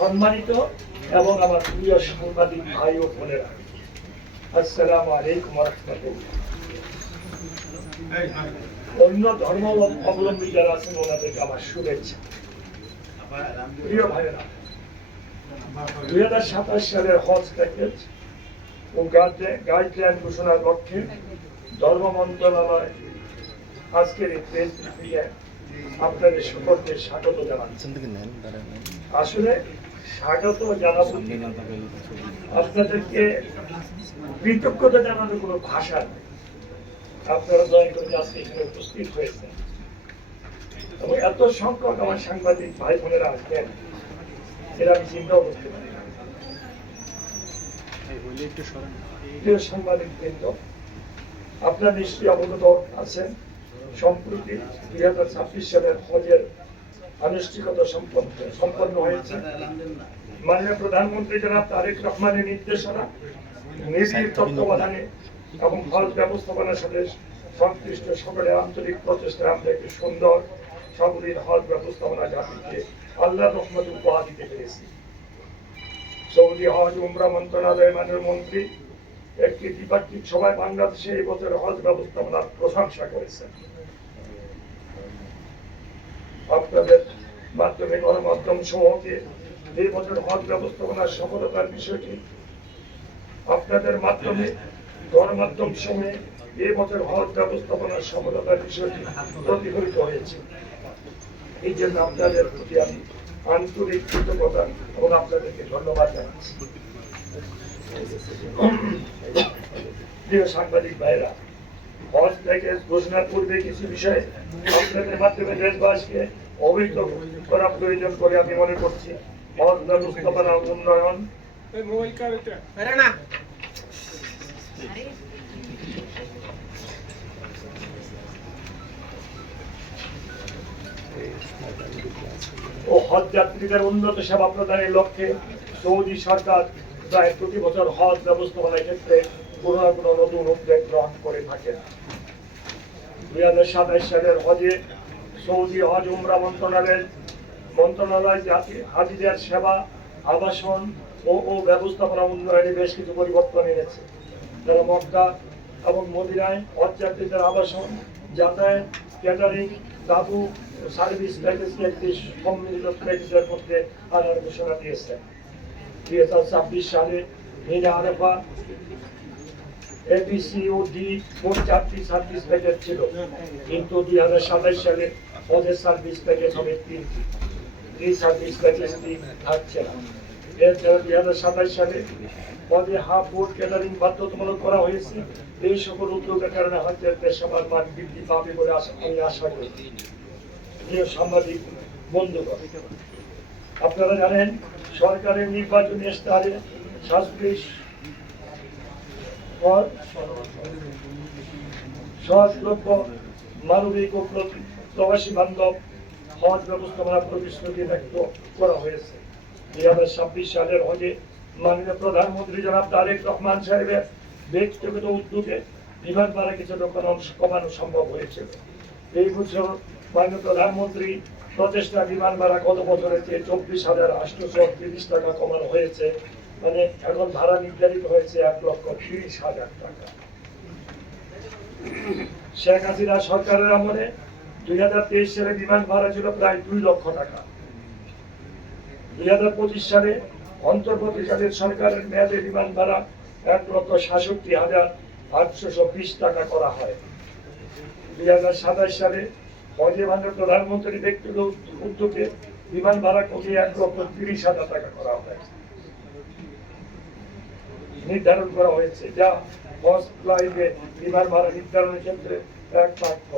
সম্মানিত এবং আমার প্রিয় সাংবাদিক ভাই ও বোনেরা, আসসালামু আলাইকুম ওয়া রাহমাতুল্লাহ। অন্য ধর্ম অবলম্বী যারা আছেন ওনাদেরকে আমার শুভেচ্ছা। প্রিয় ভাইয়েরা, 2027 সালের হজ প্যাকেজ ও গাইডলাইন ঘোষণার লক্ষ্যে ধর্ম মন্ত্রণালয় আজকের এই প্রেস ব্রিফিংয়ে আপনাদের সকলকে স্বাগত জানাচ্ছি। আসলে স্বাগত জানাবো, আপনাদেরকে কৃতজ্ঞতা জানানোর কোনো ভাষা নেই। আপনারা দয়া করে আজকে এখানে উপস্থিত হয়েছেন এবং এত সংখ্যক আমার সাংবাদিক ভাই বোনেরা আসবেন, এরা আমি চিন্তাও করতে পারি না। প্রিয় সাংবাদিক বৃন্দ, আপনারা নিশ্চয়ই অবগত আছেন, সম্প্রতি 2026 সালের হজের আনুষ্ঠানিকতা সম্পন্ন হয়েছে। মাননীয় প্রধানমন্ত্রী জনাব তারেক রহমানের নির্দেশনা, নীতির তত্ত্বাবধানে এবং হজ ব্যবস্থাপনার সাথে সংশ্লিষ্ট সকলের আন্তরিক প্রচেষ্টায় আমরা একটি সুন্দর সাবলীল হজ ব্যবস্থাপনা জাতিকে আল্লাহর রহমতে উপহার দিতে পেরেছি। সৌদি হজ উমরা মন্ত্রণালয়ের মাননীয় মন্ত্রী একটি দ্বিপাক্ষিক সভায় বাংলাদেশে এই বছর হজ ব্যবস্থাপনার প্রশংসা করেছেন। আপনাদের মাধ্যমে গণমাধ্যম সমূহকে এই বছর হজ ব্যবস্থাপনার সফলতার বিষয়টি আপনাদের মাধ্যমে গণমাধ্যম সমূহে এই বছর হজ ব্যবস্থাপনার সফলতার বিষয়টি প্রতিফলিত হয়েছে। এই জন্য আপনাদের প্রতি আমি আন্তরিক কৃতজ্ঞতা এবং আপনাদেরকে ধন্যবাদ জানাচ্ছি। প্রিয় সাংবাদিক ভাইরা, হজ প্যাকেজ ঘোষণার পূর্বে কিছু বিষয়ে আপনাদের মাধ্যমে দেশবাসীকে অবহিত করা প্রয়োজন বলে আমি মনে করছি। হজ ব্যবস্থাপনা উন্নয়ন ও হজ যাত্রীদের উন্নত সেবা প্রদানের লক্ষ্যে সৌদি সরকার প্রায় প্রতি বছর হজ ব্যবস্থাপনার ক্ষেত্রে কোনো না কোনো নতুন উদ্যোগ গ্রহণ করে থাকেন। 2027 সালের হজে সৌদি হজ উমরা মন্ত্রণালয় হাজিদের সেবা, আবাসন ও ব্যবস্থাপনা উন্নয়নে বেশ কিছু পরিবর্তন এনেছে। যারা মক্কা এবং মদিনায় হজ যাত্রীদের আবাসন, যাতায়াত, ক্যাটারিং, তাবু সার্ভিস প্যাকেজকে একটি সম্মিলিত প্যাকেজের মধ্যে আনার ঘোষণা দিয়েছে। 2026 সালে মিনা আরেফা এবিসি ও ডি মোট 4টি সার্ভিস প্যাকেজ ছিল, কিন্তু 2027 সালে হজের সার্ভিস প্যাকেজ হবে 3টি। এই সার্ভিস প্যাকেজটি থাকছে না। এছাড়া 2027 সালে হজে হাফ বোর্ড ক্যাটারিং বাধ্যতামূলক করা হয়েছে। এই সকল উদ্যোগের কারণে হজের সেবার মান বৃদ্ধি পাবে বলে আমি আশা করি। প্রিয় সাংবাদিক বন্ধুগণ, আপনারা জানেন সরকারের নির্বাচনী ইশতেহারে সহজলভ্য, মানবিক ও প্রবাসী বান্ধব হজ ব্যবস্থাপনা প্রতিশ্রুতি ব্যক্ত করা হয়েছে। 2026 সালের হজে মাননীয় প্রধানমন্ত্রী জনাব তারেক রহমান সাহেবের ব্যক্তিগত উদ্যোগে বিমান ভাড়া কিছুটা কমানো সম্ভব হয়েছিল। এই বছর মাননীয় প্রধানমন্ত্রী প্রচেষ্টা বিমান ভাড়া গত বছরের চেয়ে 24,830 টাকা কমানো হয়েছে। মানে এখন ভাড়া নির্ধারিত হয়েছে 1,30,000 টাকা। শেখ হাসিনা সরকারের আমলে 2023 সালে বিমান ভাড়া ছিল প্রায় 2 লক্ষ টাকা। 2025 সালে অন্তর্বর্তীকালীন সরকারের মেয়াদে বিমান ভাড়া 1,67,820 টাকা করা হয়। 2027 সালে হজে মাননীয় প্রধানমন্ত্রী ব্যক্তিগত উদ্যোগে বিমান ভাড়া কমিয়ে 1,30,000 টাকা করা হয় নির্ধারণ করা হয়েছে, যা হজ ফ্লাইটে বিমান ভাড়া নির্ধারণের ক্ষেত্রে এক পাঠ্য।